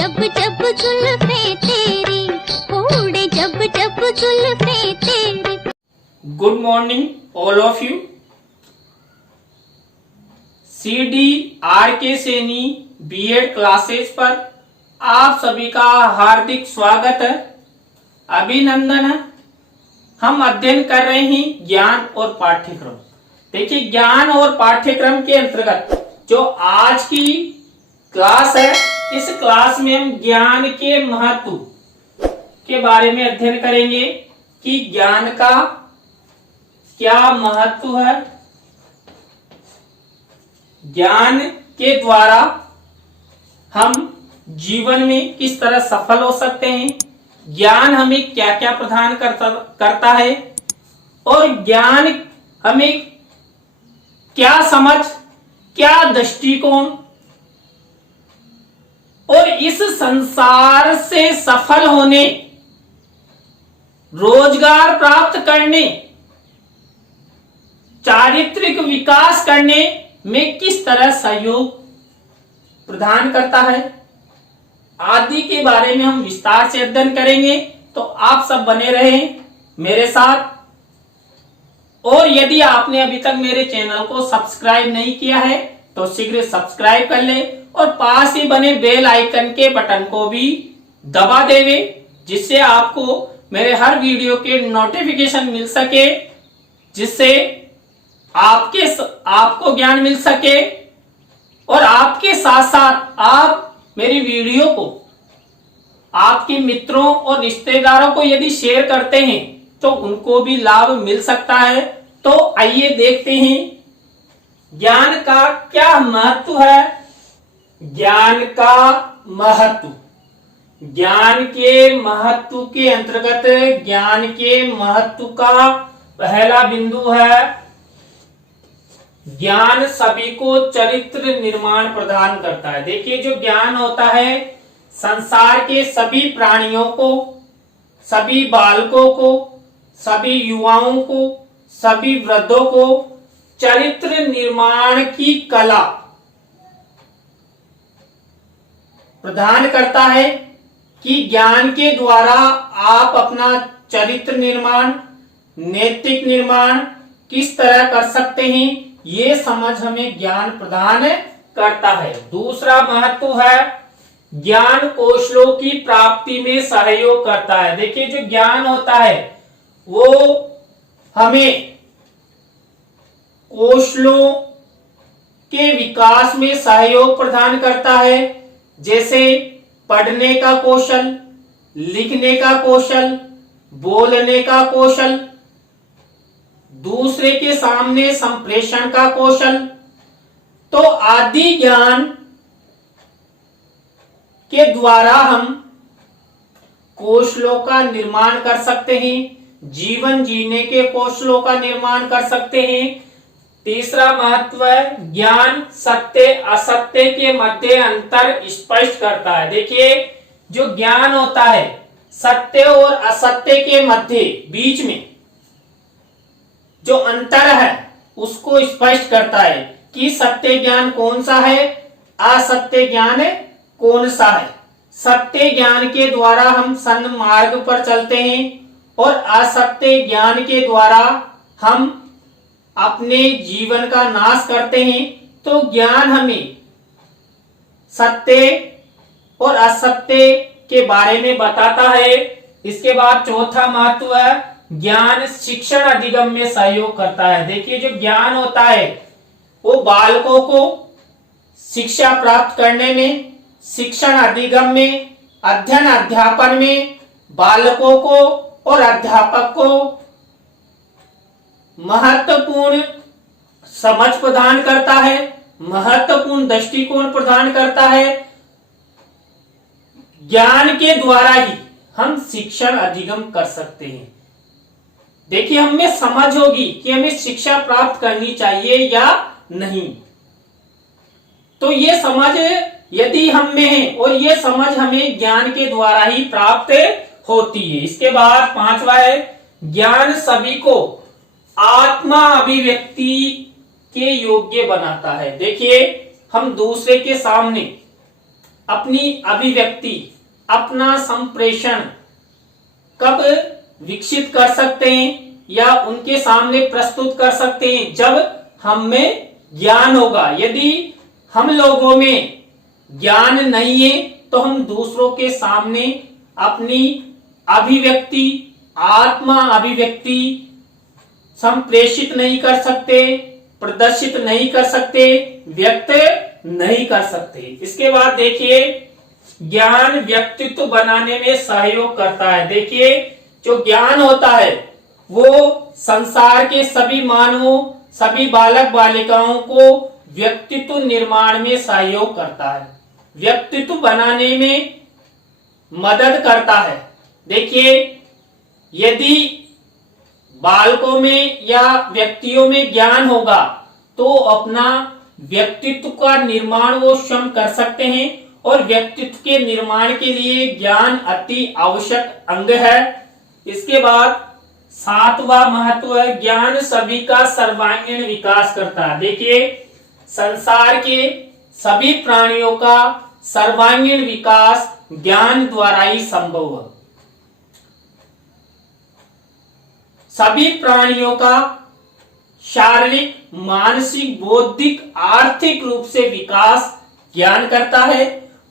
जब जब जुल्फे तेरी, उड़े जब जब जुल्फे तेरी। Good morning all of you. CDRK Saini B Ed classes पर आप सभी का हार्दिक स्वागत है, अभिनंदन है। हम अध्ययन कर रहे हैं ज्ञान और पाठ्यक्रम। देखिए, ज्ञान और पाठ्यक्रम के अंतर्गत जो आज की क्लास है, इस क्लास में हम ज्ञान के महत्व के बारे में अध्ययन करेंगे कि ज्ञान का क्या महत्व है, ज्ञान के द्वारा हम जीवन में किस तरह सफल हो सकते हैं, ज्ञान हमें क्या क्या प्रदान करता है और ज्ञान हमें क्या समझ, क्या दृष्टिकोण और इस संसार से सफल होने, रोजगार प्राप्त करने, चारित्रिक विकास करने में किस तरह सहयोग प्रदान करता है आदि के बारे में हम विस्तार से अध्ययन करेंगे। तो आप सब बने रहें मेरे साथ, और यदि आपने अभी तक मेरे चैनल को सब्सक्राइब नहीं किया है तो शीघ्र सब्सक्राइब कर ले और पास ही बने बेल आइकन के बटन को भी दबा देवे, जिससे आपको मेरे हर वीडियो के नोटिफिकेशन मिल सके, जिससे आपको ज्ञान मिल सके और आपके साथ साथ आप मेरी वीडियो को आपके मित्रों और रिश्तेदारों को यदि शेयर करते हैं तो उनको भी लाभ मिल सकता है। तो आइए देखते हैं ज्ञान का क्या महत्व है। ज्ञान का महत्व, ज्ञान के महत्व के अंतर्गत ज्ञान के महत्व का पहला बिंदु है, ज्ञान सभी को चरित्र निर्माण प्रदान करता है। देखिए, जो ज्ञान होता है संसार के सभी प्राणियों को, सभी बालकों को, सभी युवाओं को, सभी वृद्धों को चरित्र निर्माण की कला प्रदान करता है कि ज्ञान के द्वारा आप अपना चरित्र निर्माण, नैतिक निर्माण किस तरह कर सकते हैं, ये समझ हमें ज्ञान प्रदान करता है। दूसरा महत्व है, ज्ञान कौशलों की प्राप्ति में सहयोग करता है। देखिए, जो ज्ञान होता है वो हमें कौशलों के विकास में सहयोग प्रदान करता है, जैसे पढ़ने का कौशल, लिखने का कौशल, बोलने का कौशल, दूसरे के सामने संप्रेषण का कौशल। तो आदि ज्ञान के द्वारा हम कौशलों का निर्माण कर सकते हैं, जीवन जीने के कौशलों का निर्माण कर सकते हैं। तीसरा महत्व है, ज्ञान सत्य असत्य के मध्य अंतर स्पष्ट करता है। देखिए, जो ज्ञान होता है सत्य और असत्य के मध्य बीच में जो अंतर है उसको स्पष्ट करता है कि सत्य ज्ञान कौन सा है, असत्य ज्ञान कौन सा है। सत्य ज्ञान के द्वारा हम सन्मार्ग पर चलते हैं और असत्य ज्ञान के द्वारा हम अपने जीवन का नाश करते हैं। तो ज्ञान हमें सत्य और असत्य के बारे में बताता है। इसके बाद चौथा महत्व है, ज्ञान शिक्षण अधिगम में सहयोग करता है। देखिए, जो ज्ञान होता है वो बालकों को शिक्षा प्राप्त करने में, शिक्षण अधिगम में, अध्ययन अध्यापन में बालकों को और अध्यापक को महत्वपूर्ण समझ प्रदान करता है, महत्वपूर्ण दृष्टिकोण प्रदान करता है। ज्ञान के द्वारा ही हम शिक्षण अधिगम कर सकते हैं। देखिए, हमें समझ होगी कि हमें शिक्षा प्राप्त करनी चाहिए या नहीं। तो ये समझ यदि हम में है और ये समझ हमें ज्ञान के द्वारा ही प्राप्त होती है। इसके बाद पांचवा है, ज्ञान सभी को आत्मा अभिव्यक्ति के योग्य बनाता है। देखिए, हम दूसरे के सामने अपनी अभिव्यक्ति, अपना संप्रेषण कब विकसित कर सकते हैं या उनके सामने प्रस्तुत कर सकते हैं? जब हम में ज्ञान होगा। यदि हम लोगों में ज्ञान नहीं है तो हम दूसरों के सामने अपनी अभिव्यक्ति, आत्मा अभिव्यक्ति संप्रेषित नहीं कर सकते, प्रदर्शित नहीं कर सकते, व्यक्त नहीं कर सकते। इसके बाद देखिए, ज्ञान व्यक्तित्व बनाने में सहयोग करता है। देखिए, जो ज्ञान होता है वो संसार के सभी मानवों, सभी बालक बालिकाओं को व्यक्तित्व निर्माण में सहयोग करता है, व्यक्तित्व बनाने में मदद करता है। देखिए, यदि बालकों में या व्यक्तियों में ज्ञान होगा तो अपना व्यक्तित्व का निर्माण वो स्वयं कर सकते हैं, और व्यक्तित्व के निर्माण के लिए ज्ञान अति आवश्यक अंग है। इसके बाद 7वां महत्व है, ज्ञान सभी का सर्वांगीण विकास करता है। देखिए, संसार के सभी प्राणियों का सर्वांगीण विकास ज्ञान द्वारा ही संभव है। सभी प्राणियों का शारीरिक, मानसिक, बौद्धिक, आर्थिक रूप से विकास ज्ञान करता है।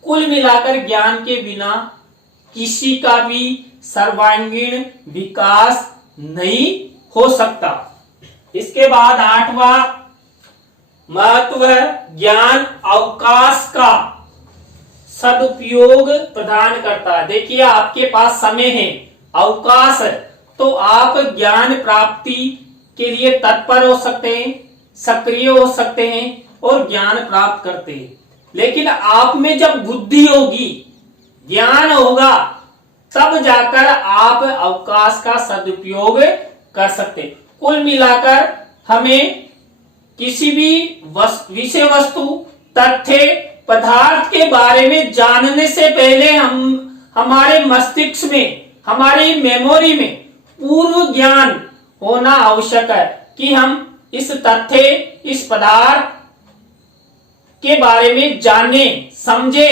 कुल मिलाकर ज्ञान के बिना किसी का भी सर्वांगीण विकास नहीं हो सकता। इसके बाद 8वां महत्व है, ज्ञान अवकाश का सदुपयोग प्रदान करता है। देखिए, आपके पास समय है, अवकाश है, तो आप ज्ञान प्राप्ति के लिए तत्पर हो सकते हैं, सक्रिय हो सकते हैं और ज्ञान प्राप्त करते हैं। लेकिन आप में जब बुद्धि होगी, ज्ञान होगा, तब जाकर आप अवकाश का सदुपयोग कर सकते हैं। कुल मिलाकर हमें किसी भी विषय वस्तु, तथ्य, पदार्थ के बारे में जानने से पहले हमारे मस्तिष्क में, हमारी मेमोरी में पूर्व ज्ञान होना आवश्यक है कि हम इस तथ्य, इस पदार्थ के बारे में जाने, समझे।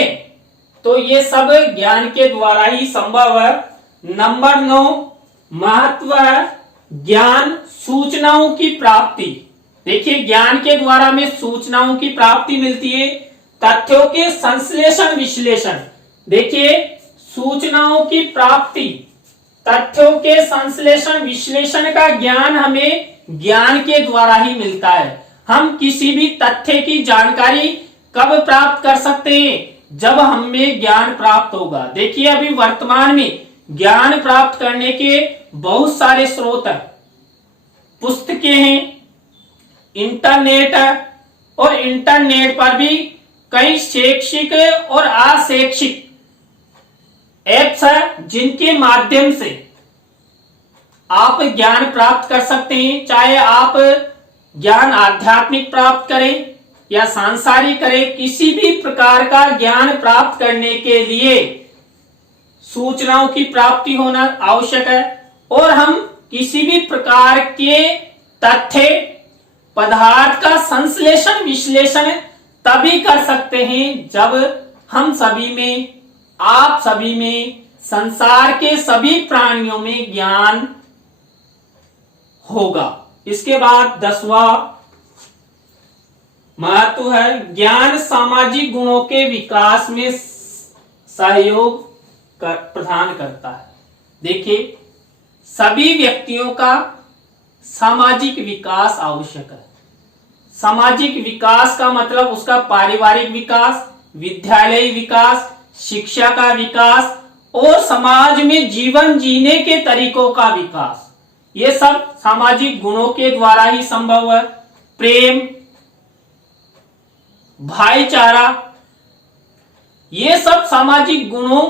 तो ये सब ज्ञान के द्वारा ही संभव है। नंबर 9 महत्व है, ज्ञान सूचनाओं की प्राप्ति। देखिए, ज्ञान के द्वारा हमें सूचनाओं की प्राप्ति मिलती है, तथ्यों के संश्लेषण विश्लेषण। देखिए, सूचनाओं की प्राप्ति, तथ्यों के संश्लेषण विश्लेषण का ज्ञान हमें ज्ञान के द्वारा ही मिलता है। हम किसी भी तथ्य की जानकारी कब प्राप्त कर सकते हैं? जब हमें ज्ञान प्राप्त होगा। देखिए, अभी वर्तमान में ज्ञान प्राप्त करने के बहुत सारे स्रोत हैं, पुस्तकें हैं, इंटरनेट है, और इंटरनेट पर भी कई शैक्षिक और अशैक्षिक एप्स है जिनके माध्यम से आप ज्ञान प्राप्त कर सकते हैं। चाहे आप ज्ञान आध्यात्मिक प्राप्त करें या सांसारिक करें, किसी भी प्रकार का ज्ञान प्राप्त करने के लिए सूचनाओं की प्राप्ति होना आवश्यक है। और हम किसी भी प्रकार के तथ्य, पदार्थ का संश्लेषण विश्लेषण तभी कर सकते हैं जब हम सभी में, आप सभी में, संसार के सभी प्राणियों में ज्ञान होगा। इसके बाद 10वां महत्व है, ज्ञान सामाजिक गुणों के विकास में सहयोग प्रदान करता है। देखिए, सभी व्यक्तियों का सामाजिक विकास आवश्यक है। सामाजिक विकास का मतलब उसका पारिवारिक विकास, विद्यालय विकास, शिक्षा का विकास और समाज में जीवन जीने के तरीकों का विकास। ये सब सामाजिक गुणों के द्वारा ही संभव है। प्रेम, भाईचारा, ये सब सामाजिक गुणों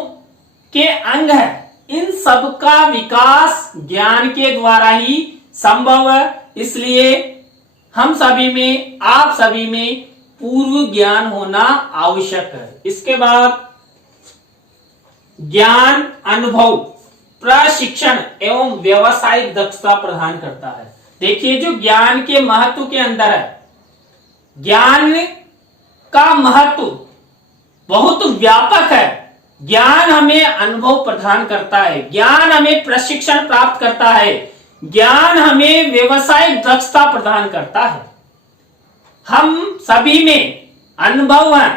के अंग है। इन सब का विकास ज्ञान के द्वारा ही संभव है। इसलिए हम सभी में, आप सभी में पूर्व ज्ञान होना आवश्यक है। इसके बाद ज्ञान अनुभव, प्रशिक्षण एवं व्यवसायिक दक्षता प्रदान करता है। देखिए, जो ज्ञान के महत्व के अंदर है, ज्ञान का महत्व बहुत व्यापक है। ज्ञान हमें अनुभव प्रदान करता है, ज्ञान हमें प्रशिक्षण प्राप्त करता है, ज्ञान हमें व्यवसायिक दक्षता प्रदान करता है। हम सभी में अनुभव है,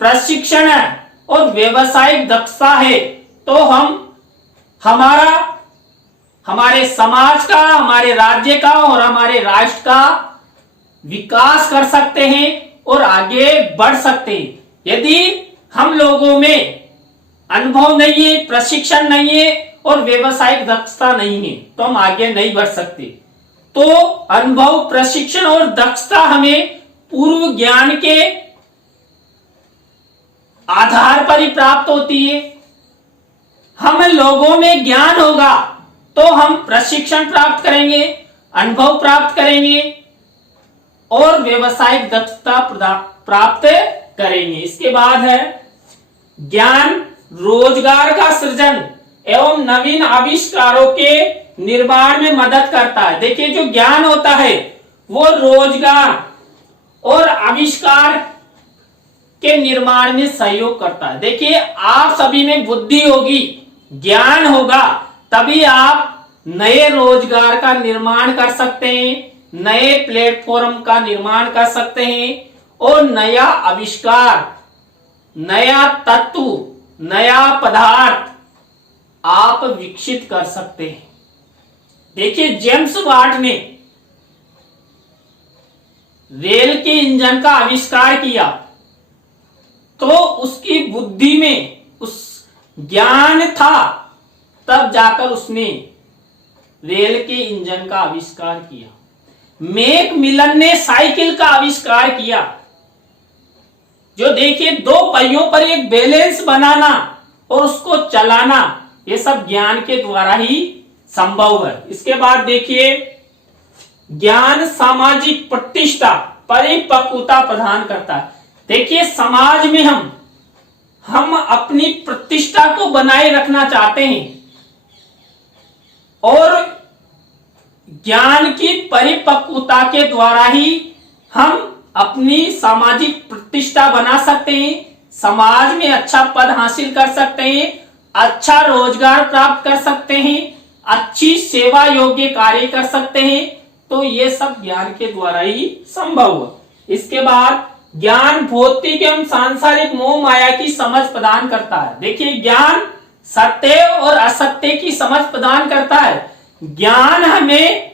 प्रशिक्षण है और व्यवसायिक दक्षता है, तो हम हमारे समाज का, हमारे राज्य का और हमारे राष्ट्र का विकास कर सकते हैं और आगे बढ़ सकते हैं। यदि हम लोगों में अनुभव नहीं है, प्रशिक्षण नहीं है और व्यवसायिक दक्षता नहीं है, तो हम आगे नहीं बढ़ सकते। तो अनुभव, प्रशिक्षण और दक्षता हमें पूर्व ज्ञान के आधार पर ही प्राप्त होती है। हम लोगों में ज्ञान होगा तो हम प्रशिक्षण प्राप्त करेंगे, अनुभव प्राप्त करेंगे और व्यवसायिक दक्षता प्राप्त करेंगे। इसके बाद है ज्ञान रोजगार का सृजन एवं नवीन आविष्कारों के निर्माण में मदद करता है। देखिए, जो ज्ञान होता है वो रोजगार और आविष्कार के निर्माण में सहयोग करता है। देखिए, आप सभी में बुद्धि होगी, ज्ञान होगा, तभी आप नए रोजगार का निर्माण कर सकते हैं, नए प्लेटफॉर्म का निर्माण कर सकते हैं और नया आविष्कार, नया तत्व, नया पदार्थ आप विकसित कर सकते हैं। देखिए, जेम्स वाट ने रेल के इंजन का आविष्कार किया तो उसकी बुद्धि में उस ज्ञान था, तब जाकर उसने रेल के इंजन का आविष्कार किया। मैक मिलन ने साइकिल का आविष्कार किया, जो देखिए 2 पहियों पर एक बैलेंस बनाना और उसको चलाना, ये सब ज्ञान के द्वारा ही संभव है। इसके बाद देखिए, ज्ञान सामाजिक प्रतिष्ठा, परिपक्वता प्रदान करता है। देखिए, समाज में हम अपनी प्रतिष्ठा को बनाए रखना चाहते हैं और ज्ञान की परिपक्वता के द्वारा ही हम अपनी सामाजिक प्रतिष्ठा बना सकते हैं, समाज में अच्छा पद हासिल कर सकते हैं, अच्छा रोजगार प्राप्त कर सकते हैं, अच्छी सेवा योग्य कार्य कर सकते हैं। तो ये सब ज्ञान के द्वारा ही संभव है। इसके बाद ज्ञान भौतिक एवं सांसारिक मोह माया की समझ प्रदान करता है। देखिए, ज्ञान सत्य और असत्य की समझ प्रदान करता है। ज्ञान हमें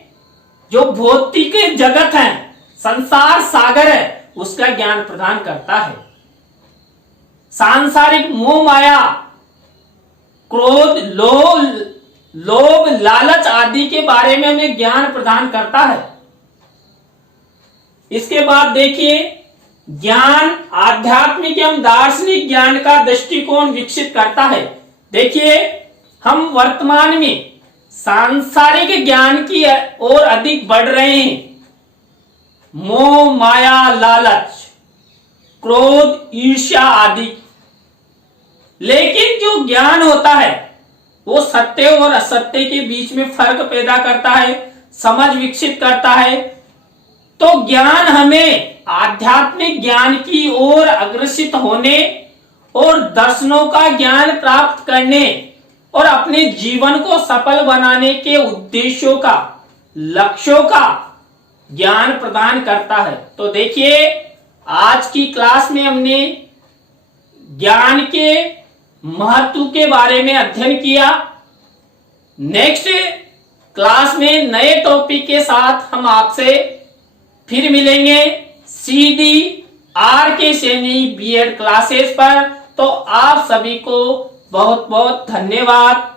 जो भौतिक जगत है, संसार सागर है, उसका ज्ञान प्रदान करता है। सांसारिक मोह माया, क्रोध, लोभ, लालच आदि के बारे में हमें ज्ञान प्रदान करता है। इसके बाद देखिए, ज्ञान आध्यात्मिक एवं दार्शनिक ज्ञान का दृष्टिकोण विकसित करता है। देखिए, हम वर्तमान में सांसारिक ज्ञान की ओर अधिक बढ़ रहे हैं। मोह माया, लालच, क्रोध, ईर्ष्या आदि। लेकिन जो ज्ञान होता है वो सत्य और असत्य के बीच में फर्क पैदा करता है, समझ विकसित करता है। तो ज्ञान हमें आध्यात्मिक ज्ञान की ओर अग्रसित होने और दर्शनों का ज्ञान प्राप्त करने और अपने जीवन को सफल बनाने के उद्देश्यों का, लक्ष्यों का ज्ञान प्रदान करता है। तो देखिए, आज की क्लास में हमने ज्ञान के महत्व के बारे में अध्ययन किया। नेक्स्ट क्लास में नए टॉपिक के साथ हम आपसे फिर मिलेंगे CDR के सैनी B.Ed क्लासेस पर। तो आप सभी को बहुत बहुत धन्यवाद।